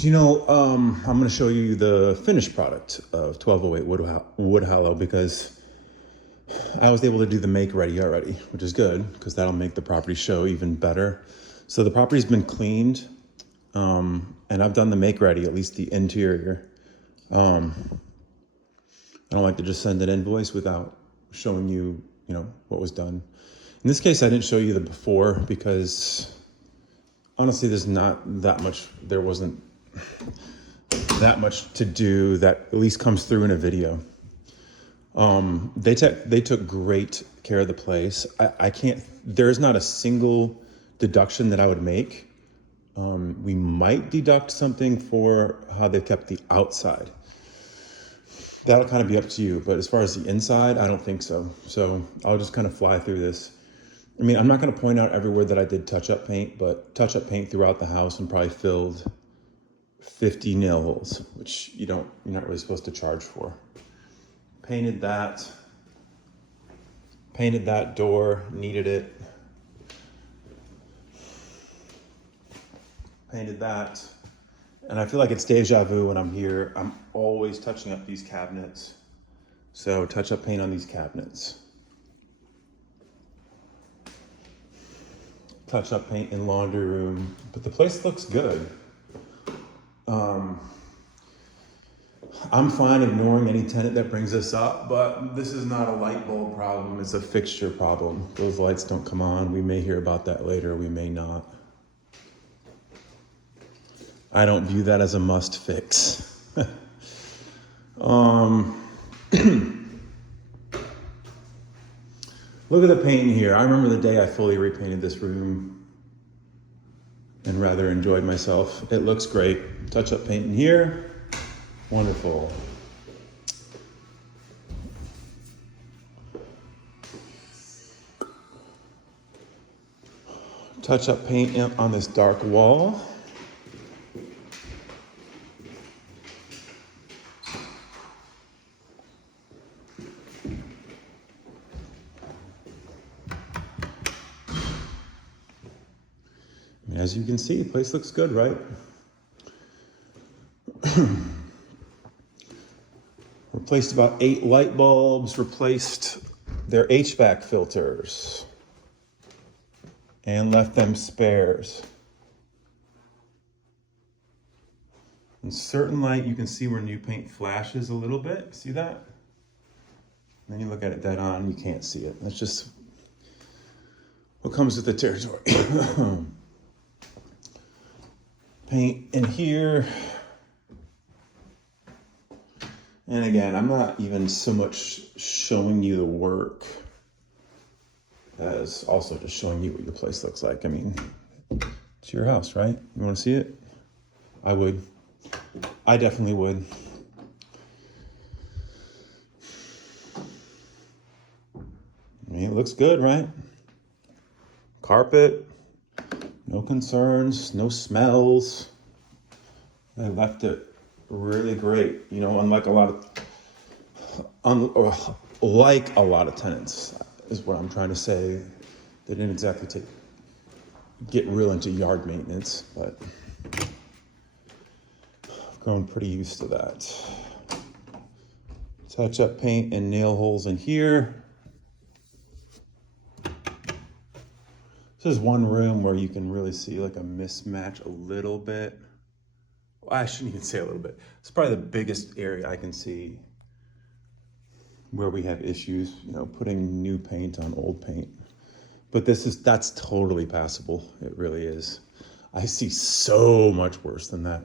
Do you know, I'm going to show you the finished product of 1208 Wood Hollow because I was able to do the make ready already, which is good because that'll make the property show even better. So the property's been cleaned, and I've done the make ready, at least the interior. I don't like to just send an invoice without showing you, what was done. In this case, I didn't show you the before because honestly, there wasn't that much to do that at least comes through in a video. They took great care of the place. There's not a single deduction that I would make. We might deduct something for how they kept the outside. That'll kind of be up to you. But as far as the inside, I don't think so. So I'll just kind of fly through this. I mean, I'm not going to point out everywhere that I did touch-up paint, but touch-up paint throughout the house and probably filled 50 nail holes, which you're not really supposed to charge for. Painted that door, needed it. Painted that. And I feel like it's deja vu when I'm here. I'm always touching up these cabinets. So touch up paint on these cabinets. Touch up paint in laundry room, but the place looks good. I'm fine ignoring any tenant that brings this up, but this is not a light bulb problem, it's a fixture problem. Those lights don't come on. We may hear about that later, we may not. I don't view that as a must fix. Look at the paint here. I remember the day I fully repainted this room and rather enjoyed myself. It looks great. Touch up paint in here. Wonderful. Touch up paint on this dark wall. As you can see, the place looks good, right? Replaced about 8 light bulbs, replaced their HVAC filters, and left them spares. In certain light, you can see where new paint flashes a little bit. See that? And then you look at it dead on, you can't see it. That's just what comes with the territory. Paint in here. And again, I'm not even so much showing you the work as also just showing you what your place looks like. I mean, it's your house, right? You want to see it? I would. I definitely would. I mean, it looks good, right? Carpet. No concerns, no smells. They left it really great. Unlike a lot of tenants is what I'm trying to say. They didn't exactly get real into yard maintenance, but I've grown pretty used to that. Touch up paint and nail holes in here. This is one room where you can really see like a mismatch a little bit. Well, I shouldn't even say a little bit. It's probably the biggest area I can see where we have issues, putting new paint on old paint. But that's totally passable. It really is. I see so much worse than that.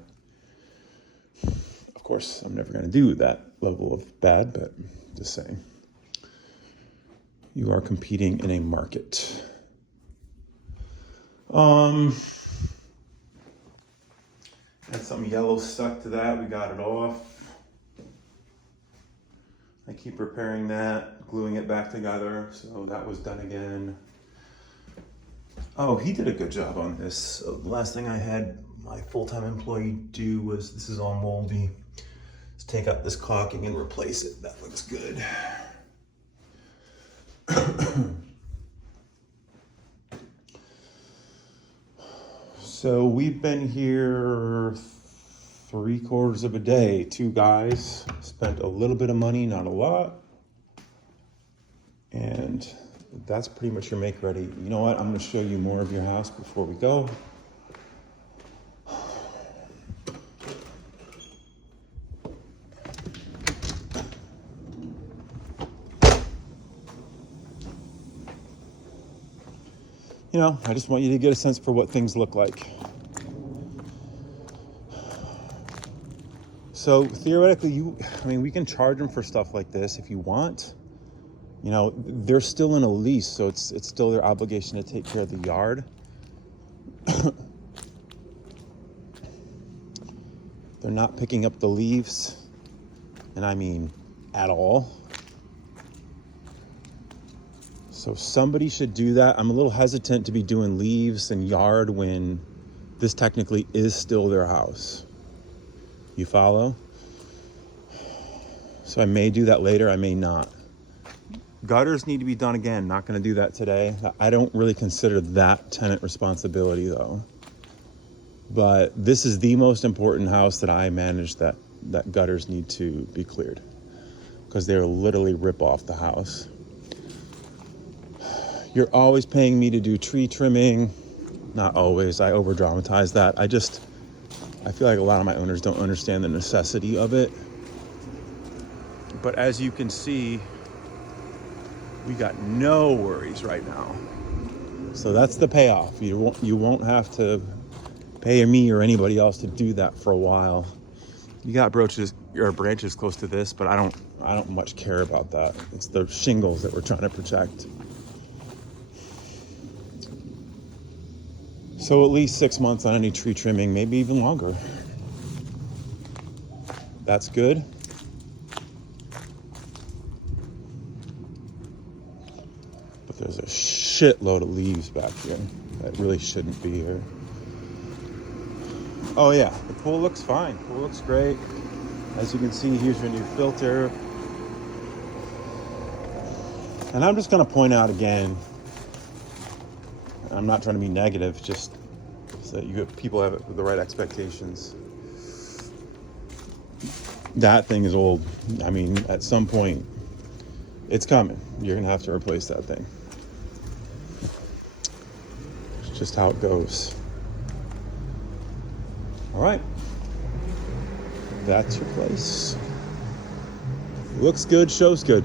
Of course, I'm never going to do that level of bad, but just saying. You are competing in a market. Had some yellow stuck to that. We got it off. I keep repairing that, gluing it back together. So that was done again. Oh, he did a good job on this. So the last thing I had my full-time employee do was, this is all moldy. Let's take out this caulking and replace it. That looks good. So we've been here 3/4 of a day. 2 guys spent a little bit of money, not a lot. And that's pretty much your make ready. You know what? I'm going to show you more of your house before we go. You know, I just want you to get a sense for what things look like. So theoretically, we can charge them for stuff like this if you want. You know, they're still in a lease, so it's still their obligation to take care of the yard. They're not picking up the leaves, and I mean at all. So somebody should do that. I'm a little hesitant to be doing leaves and yard when this technically is still their house. You follow? So I may do that later, I may not. Gutters need to be done again. Not going to do that today. I don't really consider that tenant responsibility though. But this is the most important house that I manage that gutters need to be cleared, because they're literally rip off the house. You're always paying me to do tree trimming. Not always, I over dramatize that. I feel like a lot of my owners don't understand the necessity of it. But as you can see, we got no worries right now. So that's the payoff. You won't have to pay me or anybody else to do that for a while. You got branches close to this, but I don't much care about that. It's the shingles that we're trying to protect. So at least 6 months on any tree trimming, maybe even longer. That's good. But there's a shitload of leaves back here that really shouldn't be here. Oh yeah, the pool looks fine. Pool looks great. As you can see, here's your new filter. And I'm just gonna point out again, I'm not trying to be negative, just so that people have the right expectations. That thing is old. I mean, at some point, it's coming. You're gonna have to replace that thing. It's just how it goes. All right, that's your place. Looks good, shows good.